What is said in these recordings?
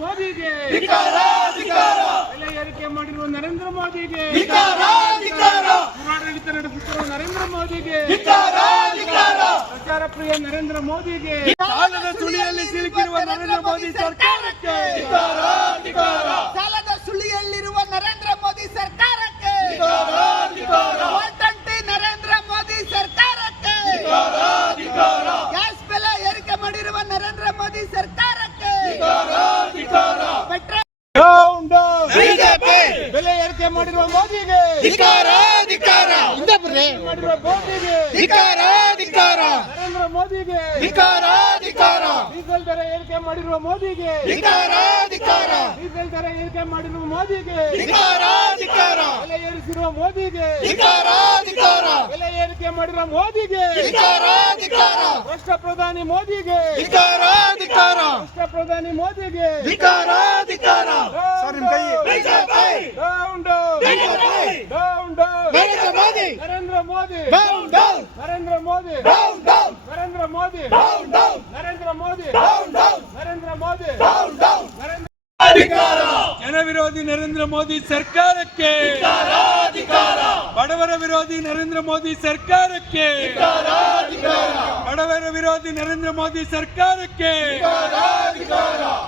ಮೋದಿಗೆ, ಬೆಲೆ ಏರಿಕೆ ಮಾಡಿರುವ ನರೇಂದ್ರ ಮೋದಿಗೆ, ದುರಾಡಳಿತ ನಡೆಸುತ್ತಿರುವ ನರೇಂದ್ರ ಮೋದಿಗೆ, ಪ್ರಚಾರ ಪ್ರಿಯ ನರೇಂದ್ರ ಮೋದಿಗೆ, ಸಾಲದ ಸುಳಿಯಲ್ಲಿ ಸಿಲುಕಿರುವ ನರೇಂದ್ರ ಮೋದಿ ಸರ್ಕಾರಕ್ಕೆ, ಸಾಲದ ಸುಳಿಯಲ್ಲಿರುವ ನರೇಂದ್ರ ಮೋದಿ ಸರ್ಕಾರಕ್ಕೆ, ನರೇಂದ್ರ ಮೋದಿ ಸರ್ಕಾರಕ್ಕೆ, ಗ್ಯಾಸ್ ಬೆಲೆ ಏರಿಕೆ ಮಾಡಿರುವ ನರೇಂದ್ರ ಮೋದಿ ಸರ್ಕಾರಕ್ಕೆ, ಬೆಲೆ ಏರಿಕೆ ಮಾಡಿರುವ ಮೋದಿಗೆ, ಮಾಡಿರುವ ಮೋದಿಗೆ, ನರೇಂದ್ರ ಮೋದಿಗೆ, ಡೀಸೆಲ್ ದರ ಏರಿಕೆ ಮಾಡಿರುವ ಮೋದಿಗೆ, ಡೀಸೆಲ್ ದರ ಏರಿಕೆ ಮಾಡಿರುವ ಮೋದಿಗೆ, ಬೆಲೆ ಏರಿಸಿರುವ ಮೋದಿಗೆ, ಬೆಲೆ ಏರಿಕೆ ಮಾಡಿರುವ ಮೋದಿಗೆ, ಭ್ರಷ್ಟ ಪ್ರಧಾನಿ ಮೋದಿಗೆ, ಭ್ರಷ್ಟ ಪ್ರಧಾನಿ ಮೋದಿಗೆ, ನರೇಂದ್ರ ಮೋದಿ, ನರೇಂದ್ರ ಮೋದಿ, ನರೇಂದ್ರ ಮೋದಿ, ನರೇಂದ್ರ ಮೋದಿ, ನರೇಂದ್ರ ಮೋದಿ, ಜನ ವಿರೋಧಿ ನರೇಂದ್ರ ಮೋದಿ ಸರ್ಕಾರಕ್ಕೆ, ಬಡವರ ವಿರೋಧಿ ನರೇಂದ್ರ ಮೋದಿ ಸರ್ಕಾರಕ್ಕೆ, ಬಡವರ ವಿರೋಧಿ ನರೇಂದ್ರ ಮೋದಿ ಸರ್ಕಾರಕ್ಕೆ,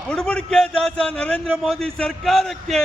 ಬುಡಬುಡಿಕೆ ದಾಸ ನರೇಂದ್ರ ಮೋದಿ ಸರ್ಕಾರಕ್ಕೆ.